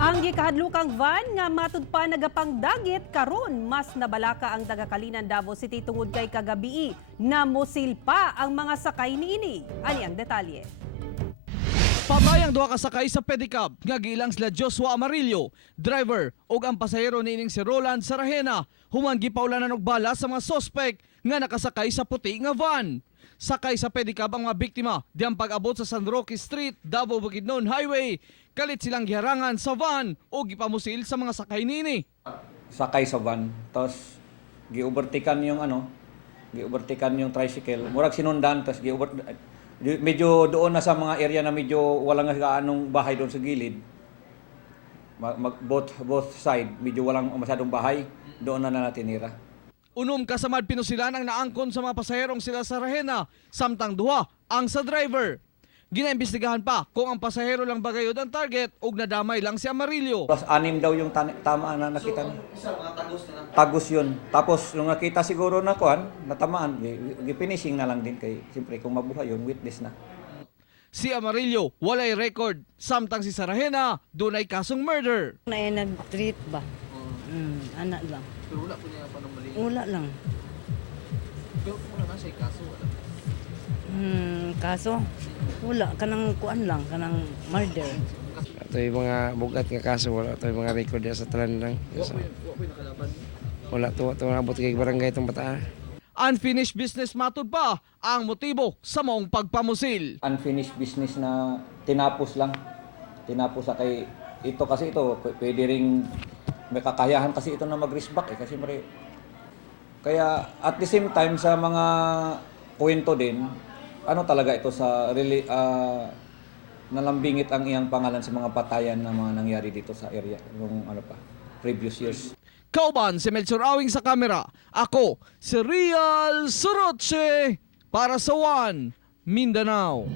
Ang gikahadlukang van nga matud pa nagapang dagit karon mas nabalaka ang taga-Kalinan Davao City tungod kay kagabii na mosilpa ang mga sakay niini. Ani ang detalye. Pabayang duha ka sakay sa pedicab nga giilang sila Joshua Amarillo, driver ug ang pasahero niining si Roland Sarahena, human gipawlanan og bala sa mga sospek nga nakasakay sa puti nga van. Sakay sa pedicab ang mga biktima diyang pag-abot sa San Roque Street, Davao Bukidnon Highway. Kalit silang giharangan sa van o gipamusil sa mga sakay niini. Sakay sa van, tapos gi-overtaken yung tricycle. Murag sinundan, tapos medyo doon na sa mga area na medyo walang anong bahay doon sa gilid. Both side, medyo walang masyadong bahay, doon na natinira. Unom kasamad pinusilan ang naangkon sa mga pasaherong sila sa Rahena, samtang duha ang sa driver. Ginaimbestigahan pa kung ang pasahero lang bagayod ang target ug nadamay lang si Amarillo. Plus 6 daw yung tama na nakita. Tagos yun. Tapos nung nakita siguro na kuan, natamaan, gifinishing na lang din kay siyempre kung mabuhay yun, witness na. Si Amarillo walay record, samtang si Sarahena dunay kasong murder. Na nag-treat ba? Anak lang. Pero wala po niya panumali. Wala lang. Pero wala na siya kaso, wala. Kaso? Wala. Kanang kuan lang. Kanang murder. Ito yung mga bugat nga kaso, wala ito yung mga record sa talan lang. So, wala ito abot kay barangay itong bataan. Unfinished business matud pa ang motibo sa maong pagpamusil. Unfinished business na tinapos lang. Tinapos sa kay ito kasi ito pwede ring may kakayahan kasi ito na mag-risk back kasi kaya at the same time sa mga kwento din ano talaga ito sa really nalambingit ang iyang pangalan sa mga patayan na mga nangyari dito sa area nung previous years. Kauban si Melchor Awing sa kamera. Ako si Real Soroche para sa One Mindanao.